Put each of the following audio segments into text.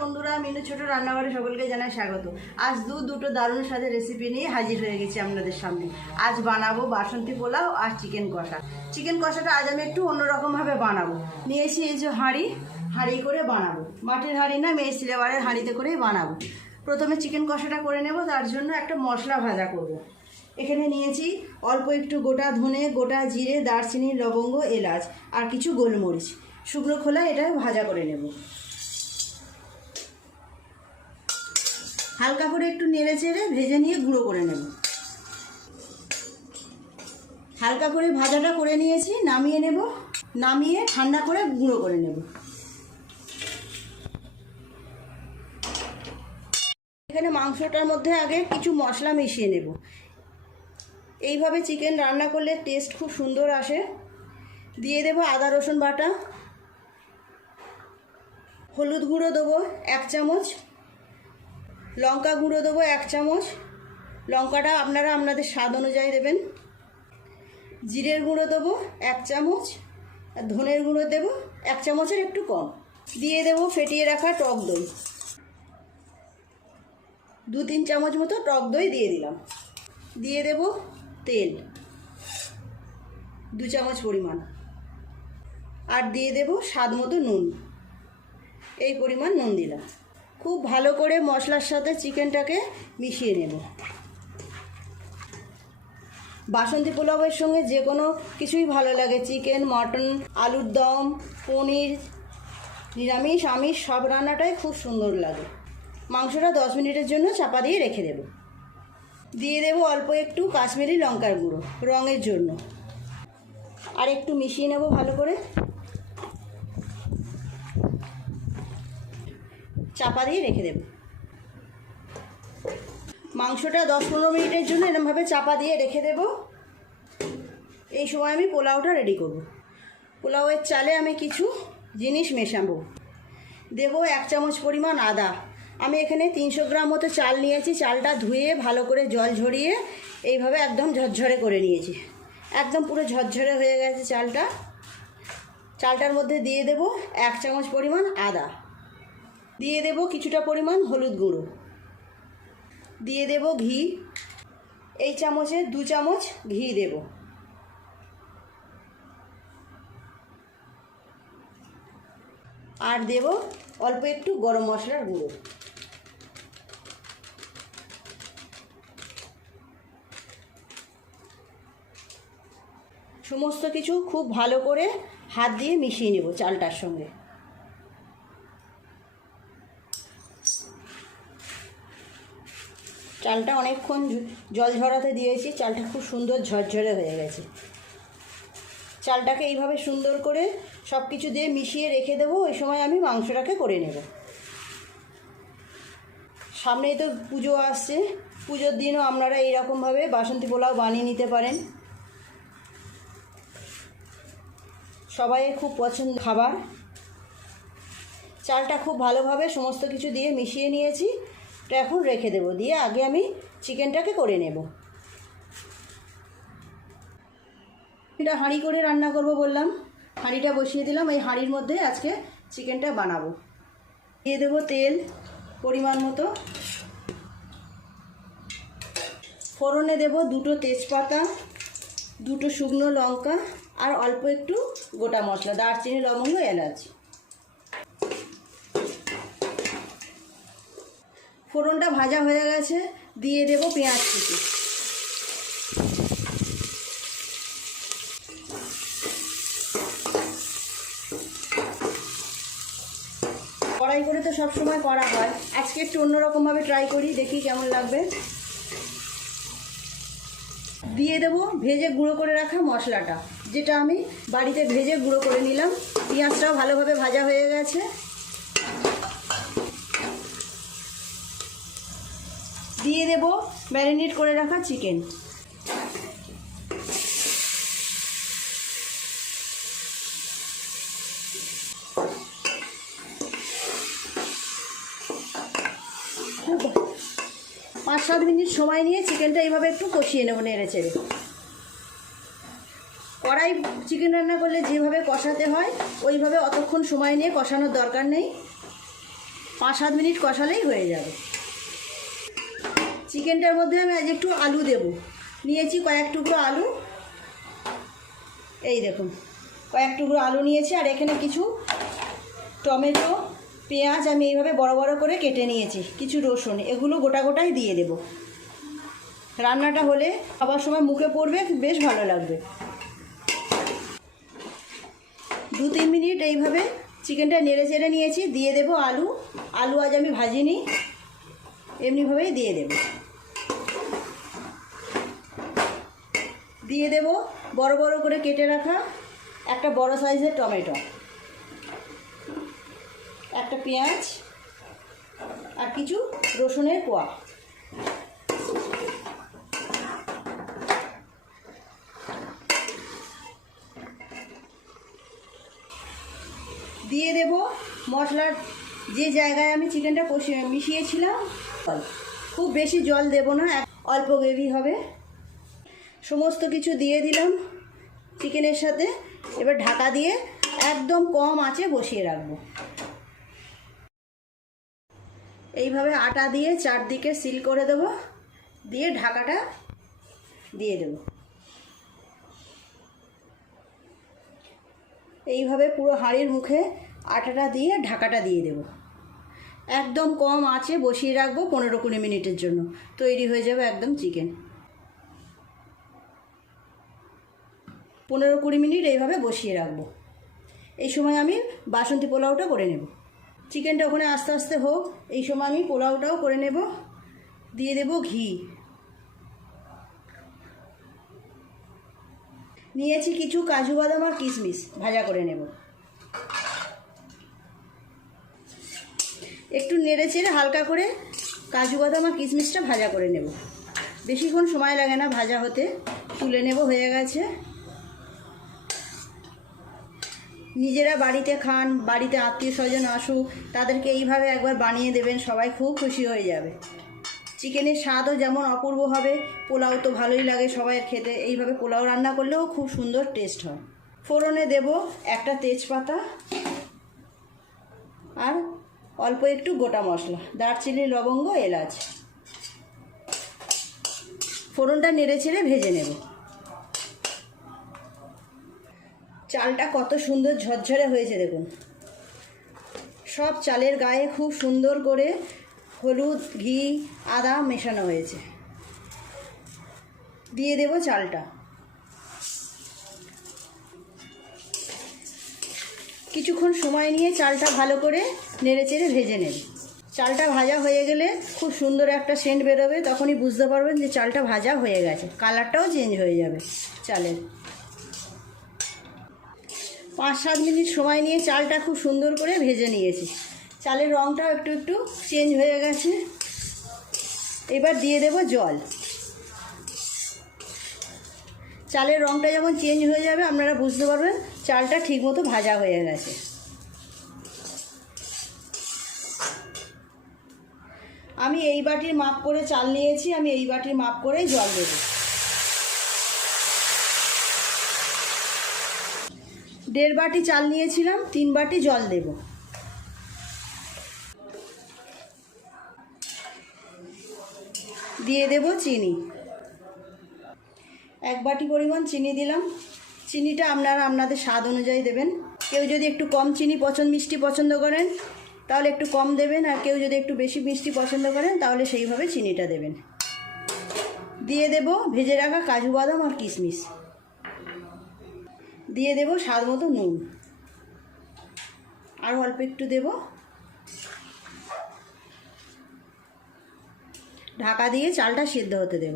বন্ধুরা, মিনু ছোট রান্নাঘরে সকলকে জানাই স্বাগত। আজ দু দুটো দারুণ সাথে রেসিপি নিয়ে হাজির হয়ে গেছি আপনাদের সামনে। আজ বানাবো বাসন্তী পোলাও আর চিকেন কষা। চিকেন কষাটা আজ আমি একটু অন্যরকমভাবে বানাবো। নিয়েছি এই যে হাঁড়ি হাঁড়ি করে বানাবো। মাটির হাঁড়ি না, মেয়ে সিলেবারের হাঁড়িতে করেই বানাবো। প্রথমে চিকেন কষাটা করে নেব, তার জন্য একটা মশলা ভাজা করব। এখানে নিয়েছি অল্প একটু গোটা ধনে, গোটা জিরে, দারচিনি, লবঙ্গ, এলাচ আর কিছু গোলমরিচ। শুকনো খোলা এটা ভাজা করে নেব। হালকা করে একটু নেড়ে চেড়ে ভেজে নিয়ে গুঁড়ো করে নেব। হালকা করে ভাজাটা করে নিয়েছি, নামিয়ে নেব, নামিয়ে ঠান্ডা করে গুঁড়ো করে নেব। এখানে মাংসটার মধ্যে আগে কিছু মশলা মিশিয়ে নেব। এইভাবে চিকেন রান্না করলে টেস্ট খুব সুন্দর আসে। দিয়ে দেবো আদা, রসুন বাটা। হলুদ গুঁড়ো দেবো, এক চামচ। লঙ্কা গুঁড়ো দেবো এক চামচ। লঙ্কাটা আপনারা আপনাদের স্বাদ অনুযায়ী দেবেন। জিরের গুঁড়ো দেবো এক চামচ। আর ধনের গুঁড়ো দেবো এক চামচের একটু কম। দিয়ে দেবো ফেটিয়ে রাখা টক দই। দু তিন চামচ মতো টক দই দিয়ে দিলাম। দিয়ে দেব তেল। দু চামচ পরিমাণ। আর দিয়ে দেব স্বাদ মতো নুন। এই পরিমাণ নুন দিলাম। খুব ভালো করে মশলার সাথে চিকেনটাকে মিশিয়ে নেব। বাসন্তী পোলাওয়ের সঙ্গে যে কোনো কিছুই ভালো লাগে। চিকেন, মটন, আলুর দম, পনির, নিরামিষ, আমিষ, সব রান্নাটাই খুব সুন্দর লাগে। মাংসটা দশ মিনিটের জন্য চাপা দিয়ে রেখে দেব। দিয়ে দেব অল্প একটু কাশ্মীরি লঙ্কার গুঁড়ো রঙের জন্য। আর একটু মিশিয়ে নেব ভালো করে। চাপা দিয়ে রেখে দেব। মাংসটা দশ পনেরো মিনিটের জন্য এরমভাবে চাপা দিয়ে রেখে দেব। এই সময় আমি পোলাওটা রেডি করব। পোলাওয়ের চালে আমি কিছু জিনিস মেশাবো। দেবো এক চামচ পরিমাণ আদা। আমি এখানে তিনশো গ্রাম মতো চাল নিয়েছি। চালটা ধুয়ে ভালো করে জল ঝরিয়ে এইভাবে একদম ঝরঝরে করে নিয়েছি। একদম পুরো ঝরঝরে হয়ে গেছে চালটা। চালটার মধ্যে দিয়ে দেব এক চামচ পরিমাণ আদা। দিয়ে দেব কিছুটা পরিমাণ হলুদ গুঁড়ো। দিয়ে দেব ঘি। এই চামচে দু চামচ ঘি দেব। আর দেব অল্প একটু গরম মশলার গুঁড়ো। সমস্ত কিছু খুব ভালো করে হাত দিয়ে মিশিয়ে নেব চালটার সঙ্গে। চালটা অনেকক্ষণ জল ঝরাতে দিয়েছি, চালটা খুব সুন্দর ঝরঝরে হয়ে গেছে। চালটাকে এইভাবে সুন্দর করে সব কিছু দিয়ে মিশিয়ে রেখে দেবো, ওই সময় আমি মাংসটাকে করে নেব। সামনেই তো পুজো আসছে, পুজোর দিনও আপনারা এইরকমভাবে বাসন্তী পোলাও বানিয়ে নিতে পারেন। সবাই খুব পছন্দ খাবার। চালটা খুব ভালোভাবে সমস্ত কিছু দিয়ে মিশিয়ে নিয়েছি। এটা এখন রেখে দেবো, দিয়ে আগে আমি চিকেনটাকে করে নেব। এটা হাঁড়ি করে রান্না করব বললাম, হাঁড়িটা বসিয়ে দিলাম, এই হাঁড়ির মধ্যে আজকে চিকেনটা বানাবো। দিয়ে দেবো তেল, পরিমাণ মতো। ফোড়নে দেব দুটো তেজপাতা, দুটো শুকনো লঙ্কা, আর অল্প একটু গোটা মশলা, দারচিনি, লবঙ্গ, এলাচ। ফোড়নটা ভাজা হয়ে গেছে, দিয়ে দেব পেঁয়াজ কুচি। কড়াই করে তো সব সময় করা হয়। আজকে একটু অন্যরকমভাবে ট্রাই করি, দেখি কেমন লাগবে। দিয়ে দেবো ভেজে গুঁড়ো করে রাখা মশলাটা, যেটা আমি বাড়িতে ভেজে গুঁড়ো করে নিলাম। পেঁয়াজটাও ভালোভাবে ভাজা হয়ে গেছে। দিয়ে দেবো ম্যারিনেট করে রাখা চিকেন। পাঁচ সাত মিনিট সময় নিয়ে চিকেনটা এইভাবে একটু কষিয়ে নেব নেড়ে চেড়ে। কড়াই চিকেন রান্না করলে যেভাবে কষাতে হয়, ওইভাবে অতক্ষণ সময় নিয়ে কষানোর দরকার নেই। পাঁচ সাত মিনিট কষালেই হয়ে যাবে। চিকেনটার মধ্যে আমি আজ একটু আলু দেব। নিয়েছি কয়েক টুকরো আলু। এই দেখুন, কয়েক টুকরো আলু নিয়েছি, আর এখানে কিছু টমেটো, পেঁয়াজ আমি এইভাবে বড় বড় করে কেটে নিয়েছি, কিছু রসুন, এগুলো গোটা গোটাই দিয়ে দেব। রান্নাটা হলে খাবার সময় মুখে পড়বে, বেশ ভালো লাগবে। দু তিন মিনিট এইভাবে চিকেনটা নেড়ে চেড়ে নিয়েছি, দিয়ে দেব আলু। আলু আজ আমি ভাজিনি, এমনিভাবেই দিয়ে দেব। দিয়ে দেব বড় বড় করে কেটে রাখা একটা বড় সাইজের টমেটো একটা পেঁয়াজ আর কিছু রসুনের কোয়া দিয়ে দেব মশলার যে জায়গায় আমি চিকেনটা কষিয়ে মিশিয়েছিলাম। খুব বেশি জল দেব না অল্প গ্রেভি হবে সমস্ত কিছু দিয়ে দিলাম চিকেনের সাথে। এবার ঢাকা দিয়ে একদম কম আঁচে বসিয়ে রাখব। এইভাবে আটা দিয়ে চারদিকে সিল করে দেব, দিয়ে ঢাকাটা দিয়ে দেব। এইভাবে পুরো হাঁড়ির মুখে আটাটা দিয়ে ঢাকাটা দিয়ে দেব। একদম কম আঁচে বসিয়ে রাখব পনেরো কুড়ি মিনিটের জন্য। তৈরি হয়ে যাবে একদম চিকেন। পনেরো কুড়ি মিনিট এইভাবে বসিয়ে রাখব। এই সময় আমি বাসন্তী পোলাওটা করে নেব। চিকেনটা ওখানে আস্তে আস্তে হোক, এই সময় আমি পোলাওটাও করে নেব। দিয়ে দেব ঘি। নিয়েছি কিছু কাজু বাদাম আর কিশমিশ, ভাজা করে নেব। একটু নেড়ে চেড়ে হালকা করে কাজু বাদাম আর কিশমিশটা ভাজা করে নেব। বেশিক্ষণ সময় লাগে না ভাজা হতে, তুলে নেব, হয়ে গেছে। নিজেরা বাড়িতে খান, বাড়িতে আত্মীয় স্বজন আসুক, তাদেরকে এইভাবে একবার বানিয়ে দেবেন, সবাই খুব খুশি হয়ে যাবে। চিকেনের স্বাদও যেমন অপূর্ব হবে, পোলাও তো ভালোই লাগে সবাই খেতে, এইভাবে পোলাও রান্না করলেও খুব সুন্দর টেস্ট হয়। ফোড়নে দেব একটা তেজপাতা আর অল্প একটু গোটা মশলা, দারচিনি, লবঙ্গ, এলাচ। ফোড়নটা নেড়ে চেড়ে ভেজে নেব। চালটা কত সুন্দর ঝরঝরে হয়েছে দেখুন। সব চালের গায়ে খুব সুন্দর করে হলুদ, ঘি, আদা মেশানো হয়েছে। দিয়ে দেব চালটা। কিছুক্ষণ সময় নিয়ে চালটা ভালো করে নেড়ে চেড়ে ভেজে নেব। চালটা ভাজা হয়ে গেলে খুব সুন্দর একটা সেন্ট বেরোবে, তখনই বুঝতে পারবেন যে চালটা ভাজা হয়ে গেছে। কালারটাও চেঞ্জ হয়ে যাবে চালের। পাঁচ সাত মিনিট সময় নিয়ে চালটা খুব সুন্দর করে ভেজে নিয়েছি। চালের রঙটাও একটু একটু চেঞ্জ হয়ে গেছে। এবার দিয়ে দেব জল। চালের রঙটা যখন চেঞ্জ হয়ে যাবে, আপনারা বুঝতে পারবেন চালটা ঠিকমতো ভাজা হয়ে গেছে। আমি এই বাটির মাপ করে চাল নিয়েছি, আমি এই বাটির মাপ করেই জল দেবো। দেড় বাটি চাল নিয়েছিলাম, তিন বাটি জল দেব। দিয়ে দেব চিনি। এক বাটি পরিমাণ চিনি দিলাম। চিনিটা আপনারা আপনাদের স্বাদ অনুযায়ী দেবেন। কেউ যদি একটু কম চিনি পছন্দ, মিষ্টি পছন্দ করেন, তাহলে একটু কম দেবেন। আর কেউ যদি একটু বেশি মিষ্টি পছন্দ করেন, তাহলে সেইভাবে চিনিটা দেবেন। দিয়ে দেব ভেজে রাখা কাজু বাদাম আর কিশমিশ। দিয়ে দেব স্বাদ মতো নুন। আর অল্প একটু দেব। ঢাকা দিয়ে চালটা সিদ্ধ হতে দেব।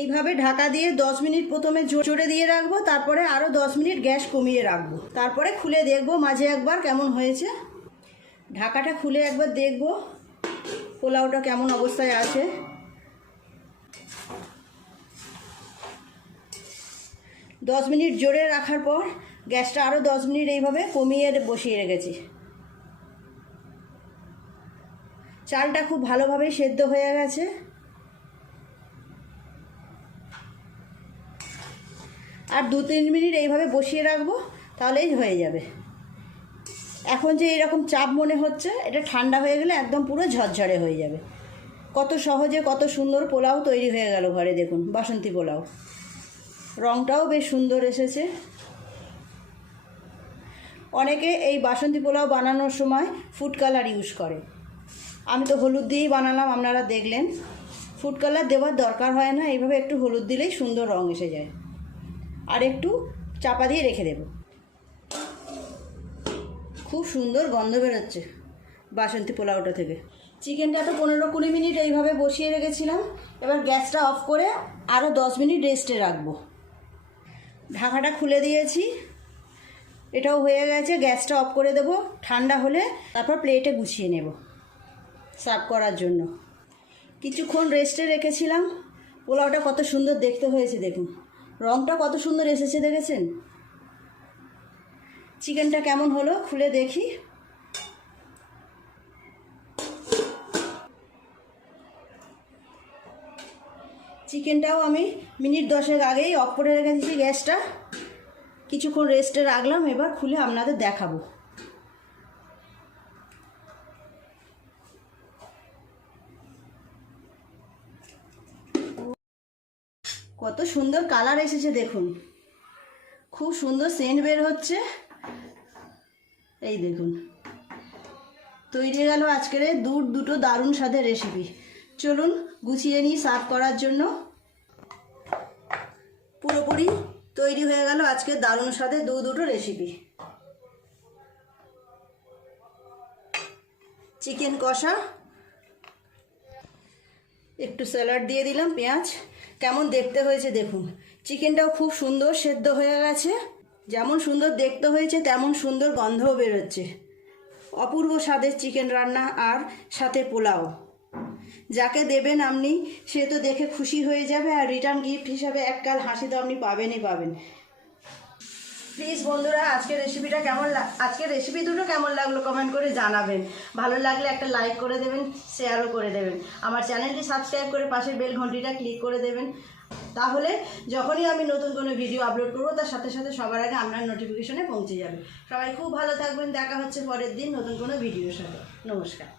এইভাবে ঢাকা দিয়ে দশ মিনিট প্রথমে জোরে দিয়ে রাখব, তারপরে আরও দশ মিনিট গ্যাস কমিয়ে রাখব। তারপরে খুলে দেখব মাঝে একবার কেমন হয়েছে। ঢাকাটা খুলে একবার দেখব, পোলাওটা কেমন অবস্থায় আছে। দশ মিনিট জোরে রাখার পর গ্যাসটা আরও দশ মিনিট এইভাবে কমিয়ে বসিয়ে রেখেছি। চালটা খুব ভালোভাবে সেদ্ধ হয়ে গেছে। আর দু তিন মিনিট এইভাবে বসিয়ে রাখব, তাহলেই হয়ে যাবে। এখন যে এরকম চাপ মনে হচ্ছে, এটা ঠান্ডা হয়ে গেলে একদম পুরো ঝরঝরে হয়ে যাবে। কত সহজে কত সুন্দর পোলাও তৈরি হয়ে গেল ঘরে, দেখুন, বাসন্তী পোলাও। রঙটাও বেশ সুন্দর এসেছে। অনেকে এই বাসন্তী পোলাও বানানোর সময় ফুড কালার ইউজ করে। আমি তো হলুদ দিয়েই বানালাম, আপনারা দেখলেন। ফুড কালার দেওয়ার দরকার হয় না, এইভাবে একটু হলুদ দিলেই সুন্দর রং এসে যায়। আর একটু চাপা দিয়ে রেখে দেব। খুব সুন্দর গন্ধ বেরোচ্ছে বাসন্তী পোলাওটা থেকে। চিকেনটা তো পনেরো কুড়ি মিনিট এইভাবে বসিয়ে রেখেছিলাম। এবার গ্যাসটা অফ করে আরও দশ মিনিট রেস্টে রাখব। ঢাকাটা খুলে দিয়েছি। এটাও হয়ে গেছে, গ্যাসটা অফ করে দেবো, ঠান্ডা হলে তারপর প্লেটে গুছিয়ে নেব, সার্ভ করার জন্য। কিছুক্ষণ রেস্টে রেখেছিলাম, পোলাওটা কত সুন্দর দেখতে হয়েছে দেখুন। রঙটা কত সুন্দর এসেছে দেখেছেন? চিকেনটা কেমন হলো খুলে দেখি। চিকেনটাও আমি মিনিট দশেক আগেই অফ করে রেখে দিয়েছি গ্যাসটা। কিছুক্ষণ রেস্টে রাখলাম, এবার খুলে আপনাদের দেখাবো। কত সুন্দর কালার এসেছে দেখুন। খুব সুন্দর সেন্ট বের হচ্ছে। এই দেখুন। তৈরি গেল আজকের দূর দুটো দারুণ স্বাদের রেসিপি চলুন গুছিয়ে নিই সার্ভ করার জন্য। পুরোপুরি তৈরি হয়ে গেল আজকে দারুণ স্বাদে দু দুটো রেসিপি চিকেন কষা, একটু স্যালাড দিয়ে দিলাম, পেঁয়াজ। কেমন দেখতে হয়েছে দেখুন। চিকেনটাও খুব সুন্দর সেদ্ধ হয়ে গেছে। যেমন সুন্দর দেখতে হয়েছে, তেমন সুন্দর গন্ধও বেরোচ্ছে। অপূর্ব স্বাদের চিকেন রান্না আর সাথে পোলাও। যাকে দেবেন আপনি, সে তো দেখে খুশি হয়ে যাবে আর রিটার্ন গিফট হিসাবে এককাল হাসি তো আপনি পাবেনই পাবেন। প্লিজ বন্ধুরা, আজকের রেসিপিটা কেমন আজকের রেসিপি দুটো কেমন লাগল কমেন্ট করে জানাবেন। ভালো লাগলে একটা লাইক করে দেবেন শেয়ারও করে দেবেন। আমার চ্যানেলটি সাবস্ক্রাইব করে পাশের বেল ঘন্টিটা ক্লিক করে দেবেন। তাহলে যখনই আমি নতুন কোনো ভিডিও আপলোড করব, তার সাথে সাথে সবার আগে আপনার নোটিফিকেশনে পৌঁছে যাবে। সবাই খুব ভালো থাকবেন, দেখা হচ্ছে পরের দিন নতুন কোনো ভিডিওর সাথে। নমস্কার।